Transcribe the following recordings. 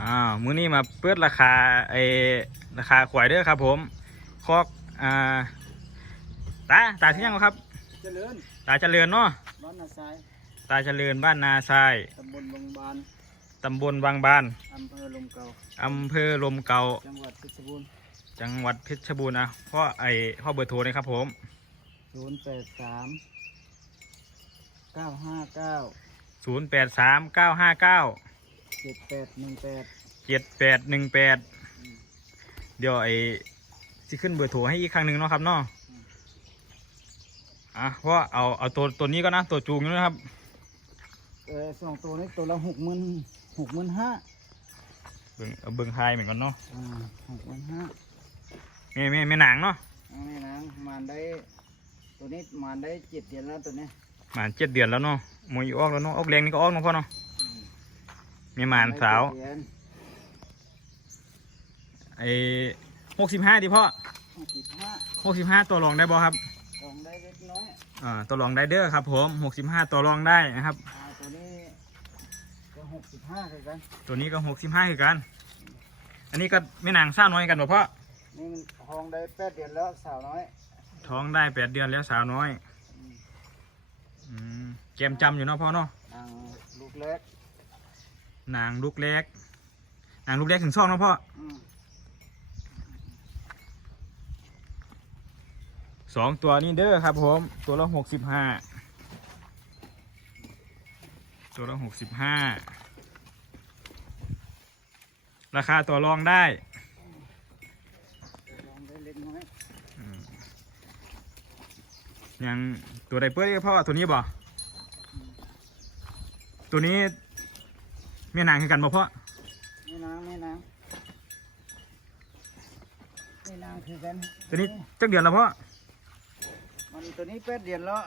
อ้าวมื้อนี้มาเปิดราคาไอราคาขวายเด้อครับ ผมคอกอ่าตาตาที่ยังบ่ครับ เจริญตาเจริญเนาะบ้านนาซายตาเจริญบ้านนาทรายตำบลบางบานตำบลบางบานอำเภอลมเก่าอำเภอลมเก่าจังหวัดเพชรบูรณ์จังหวัดเพชรบูรณ์นะเพราะไอพ่อเบอร์โทรเลยครับผมศูนย์แปดสามเก้าห้าเก้า0 8 3 9 5 9เจ็ดแปดหนึ่งแปด7 8 1 8เดี๋ยวไอสิขึ้นเบอร์โทรให้อีกครั้งหนึ่งเนาะครับเนาะอะเพราะว่าเอาเอาตัวตัวนี้ก็นะตัวจูงนี่นะครับเออสองตัวนี้ตัวละหกหมื่นหกหมื่นห้าเบิ่งเอาเบิ่งไฮเหมือนกันเนาะอ่าหกหมื่นห้าแม่แม่แม่หนังเนาะเอาแม่นางมานได้ตัวนี้มานได้เจ็ดเดือนแล้วตัวนี้หมานเจ็ดเดือนแล้วเนาะมวยออกแล้วเนาะออกแรงนี่ก็ออกเนาะพ่อเนาะแม่หมานสาวได้เจ็ดเดือนไอ้หกสิบห้าดิพ่อหกสิบห้าหกสิบห้าตัวรองได้บ่ครับของได้เล็กน้อยอ่าตัวรองได้เด้อครับ ผมหกสิบห้าตัวรองได้นะครับอ่าตัวนี้ก็หกสิบห้าคือกัน ตัวนี้ก็หกสิบห้าคือกัน อันนี้ก็แม่นางสาวน้อยกันบ่พ่อนี่มันห้องได้แปดเดือนแล้วสาวน้อย ท้องได้แปดเดือนแล้วสาวน้อยอืมอืมแกมจำอยู่เนาะพ่อเนาะนางลูกเล็ก นางลูกเล็กนางลูกเล็กถึงช่องเนาะพ่ออืมสองตัวนี้เด้อครับผม ตัวละหกสิบห้าตัวละหกสิบห้าราคาตัวรองได้ห้องได้เล็กน้อยยังตัวไดเปิดพ่อตัวนี้บ่ตัวนี้ แม่นางคือกันบ่พ่อไม่นางไม่นางไม่นางคือกันตัวนี้จักเดือนแล้วพ่อมันตัวนี้แปดเดือนแล้ว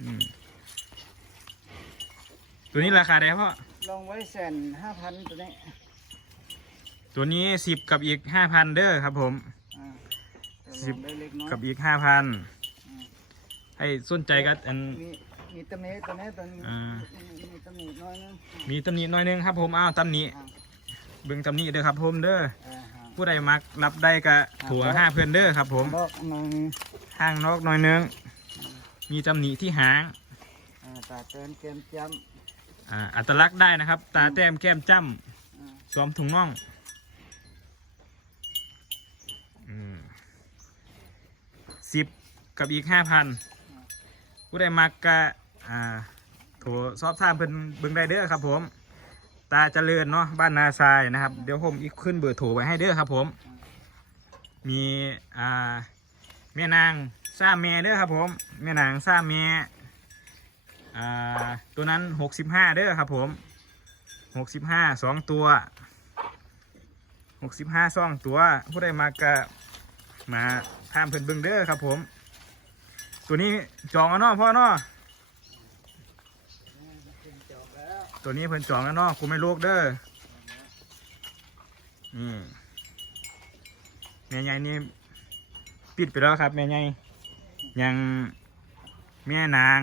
อืมตัวนี้ราคาได้พ่อลงไว้แสนห้าพันตัวนี้ ตัวนี้สิบกับอีกห้าพันเด้อครับผมอ่าแต่ลสิบงได้เล็กน้อยกับอีกห้าพันให้สนใจกันอัน มีมีตำหนิตัวนี้ตัวนี้อ่า มี ตำหนิน้อยนึงมีตำหนิหน่อยหนึงครับ ผมอ้าวตำหนิอ่าเบิ่งตำหนิเด้อครับผมเด้ออ่าฮะผู้ใดมักรับได้ก็ถั่วห้าเพื่อนเด้อครับ ผมดอกมันห้างนอกหน่อยหนึงมีตำหนิที่หางอ่าตาเต้นเกมจอ่าอัตลักษณ์ได้นะครับ ตาแต้มแก้มจ้ำอ่าำสวมถุงน่องสิบกับอีกห้าพันผู้ใดมักก็อ่า โถสอบถามเพิ่นเบิ่งได้เด้อครับ ผม ตาเจริญเนาะบ้านนาทรายนะครับ เดี๋ยวผมอีกขึ้นเบอร์โทรไว้ให้เด้อครับ ผม มีอ่าแม่นางซ่าแม่เด้อครับ ผมแม่นางซ่าแม่อ่าตัวนั้นหกสิบห้าเด้อครับ ผมหกสิบห้าสองตัวหกสิบห้าสองตัวผู้ใดมากก็มาทามเพิ่นเบิ่งเด้อครับ ผม ตัวนี้จองแล้วเนาะพ่อเนาะ เป็นจบแล้ว ตัวนี้เพิ่นจองแล้วเนาะกูไม่ลูกเด้อนี่แม่ใหญ่นี่ปิดไปแล้วครับแม่ใหญ่ยังแม่นาง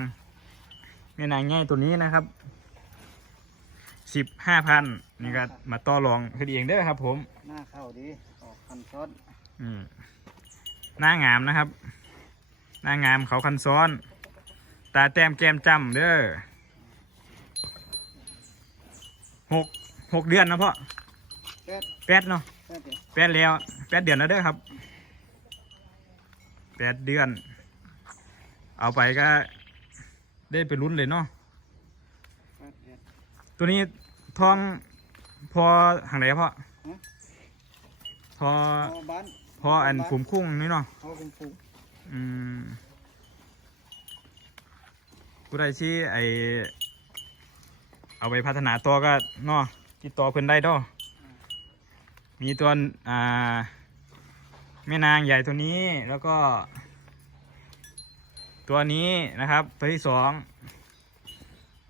แม่นางใหญ่ตัวนี้นะครับสิบห้าพันนี่ก็มาต่อรองคดีเองเด้อครับ ผมหน้าเข้าดีออกคันซอสอืมหน้างามนะครับ หน้างามเขาคันซ้อน ตาแต้มแก้มจ้ำเด้อ หกหกเดือนนะพ่อแปดแปดเนาะแปดเดียวแปดแล้วแปดเดือนแล้วเด้อครับแปดเดือน เอาไปก็ได้ไปลุ้นเลยเนาะแปดเดียวตัวนี้ทองพอหางไหนพ่อฮะ พอเอาบ้านพออันขุมคุ้งนี่เนาะเอาเป็นฝูงอืมผู้ใดที่ไอ เอาไปพัฒนาตัวก็เนาะติดต่อเพิ่อนได้ด้อมีตัวอ่าแม่นางใหญ่ตัวนี้แล้วก็ ตัวนี้นะครับ ตัวที่สอง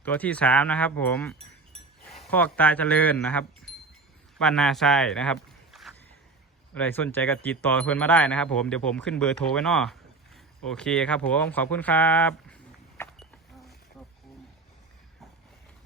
ตัวที่สามนะครับ ผมคอกตาเจริญนะครับบ้านนาทรายนะครับอะไรสนใจก็ติดต่อเพิ่อนมาได้นะครับ ผมเดี๋ยวผมขึ้นเบอร์โทรไว้นาะโอเคครับผมขอบคุณครับ